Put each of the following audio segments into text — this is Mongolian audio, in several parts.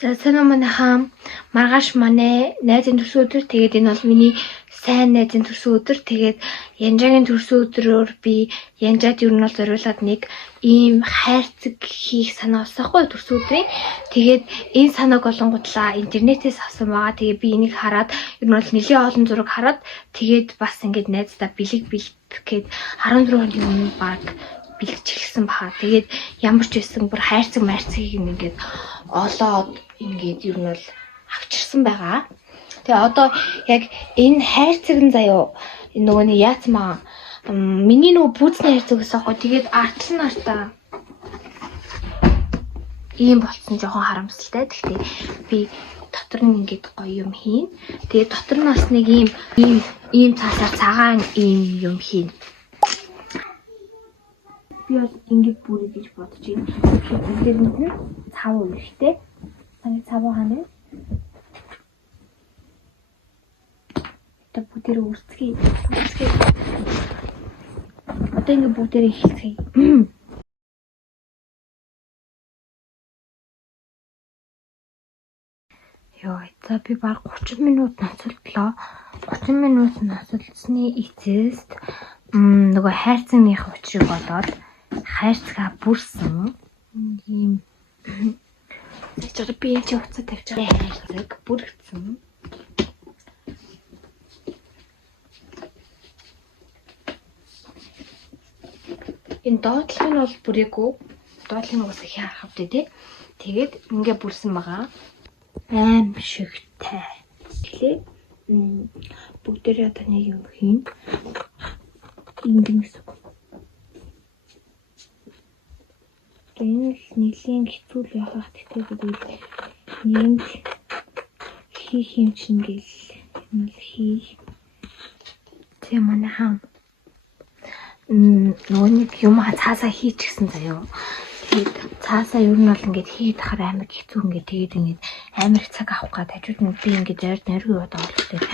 За сайн манайхаа маргааш манай найзын төрсөн өдөр. Тэгээд энэ бол миний сайн найзын төрсөн өдөр. Тэгээд Янжагийн төрсөн өдрөөр би Янжаад ер нь бол зориулаад нэг ийм хайрцаг хийх санаа авсахгүй төрсөн өдрийн. Тэгээд энэ санааг олонготлаа интернетээс авсан байгаа. Тэгээд би энийг хараад ер нь бол нэлээд олон зураг хараад тэгээд бас ингэж найздаа бэлэг гэхэд 14 хоногийн өмнө баг бэлгчихсэн баха. Тэгээд ямар ч байсан бүр хайрцаг марцгийг ингээд олоод ингээд ер нь бол авчирсан байгаа. Тэгээ одоо яг энэ хайрцаг нь заяо нөгөө нэг яатмаа миний нөгөө бүүцний хайрцаг гэсэн аахгүй. Тэгээд артлан артаа ийм болцсон жоохон харамсалтай. Гэхдээ би дотор нь ингээд гоё юм хийн. Тэгээд дотор нь бас нэг ийм цаасаар цагаан ийм юм хийн. Би бол ингэж бүрий гэж бодож байна. Тэгэхээр энэ цав үүрэгтэй. Саний цав хаана вэ? Тэ бүгдээ үрцгий. Одоо ингэ бүгдээ эхэлцгээе. Йоо, за би баг 30 минут ноцолдлоо. 30 минут ноцолсны эцэст нөгөө хайрцагных учрыг болоод хайрцгаа бүрсэн ийм зөвхөн би энэ хуцаа тавьж байгаа хайрцаг бүргцэн. Энэ доотлох нь бол бүрээгүй. Доотлын угсаа харах хэвдээ тий. Тэгээд ингээ бүрсэн байгаа. Аим шигтэй. Тэгэхээр бүгдээрээ одоо нэг юм хийн. Ингэс. Энэ л нэлийн хэцүү л яхах тэгтээ нэг хийх юм чинь гэл энэ л хий. Тэ манай хам нөгөө нэг юм цаасаа хийчихсэн заяо. Тэгээд цаасаа ер нь бол ингээд хийгээд ахаар амар хэцүү ингээд тэгээд ингээд амар цаг авах гад хажууд нь би ингээд зайр нэргүй бодоо болохоор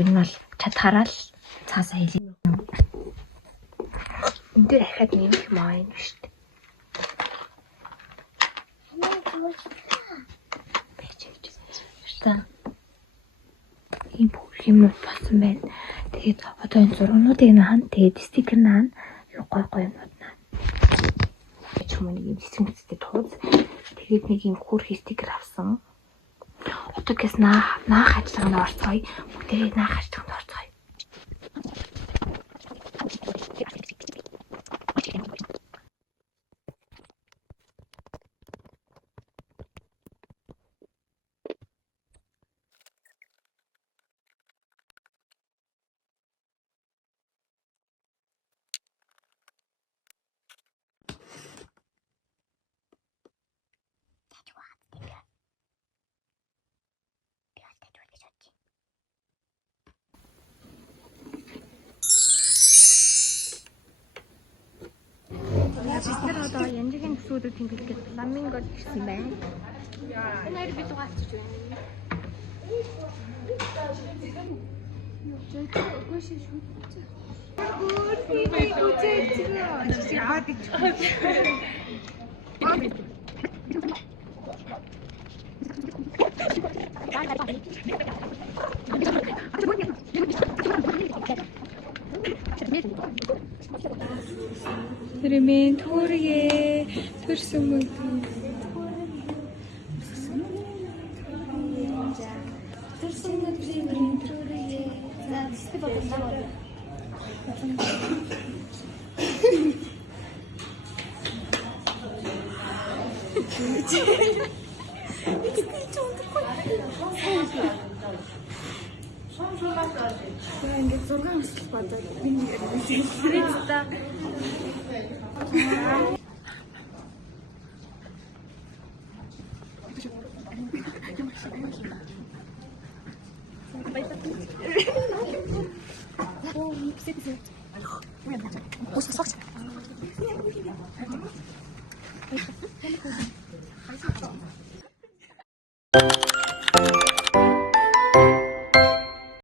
ер нь бол чадхаараа л цаасаа хийлээ. Энд дээр ахаад нэмэх маа юм шүү дээ. Ийм бүх юмнууд болсон байна. Тэгээд одоо энэ зургуудыг наан тэгээд стикер наан гой юмнууд наан. Чумаа нэг юм хэсэгтэй тууз. Тэгээд нэг юм хөөрхий стикер авсан. Одоо гэс наах ажиллагаанд орцгоё. Бүгдээ наах ажиллагаанд орцгоё. Бид одоо Янжагийн төсөөдөд тэмдэглэхэд фламингод ирсэн байна. Энэ хоёр би дугаалчих байна. Тэрэмэн төргөө төрсөн мөн. Төрсөн мөн төргөө. За тэстэй бодлоо. Ингээд зургаан өсөл бодоод энэ та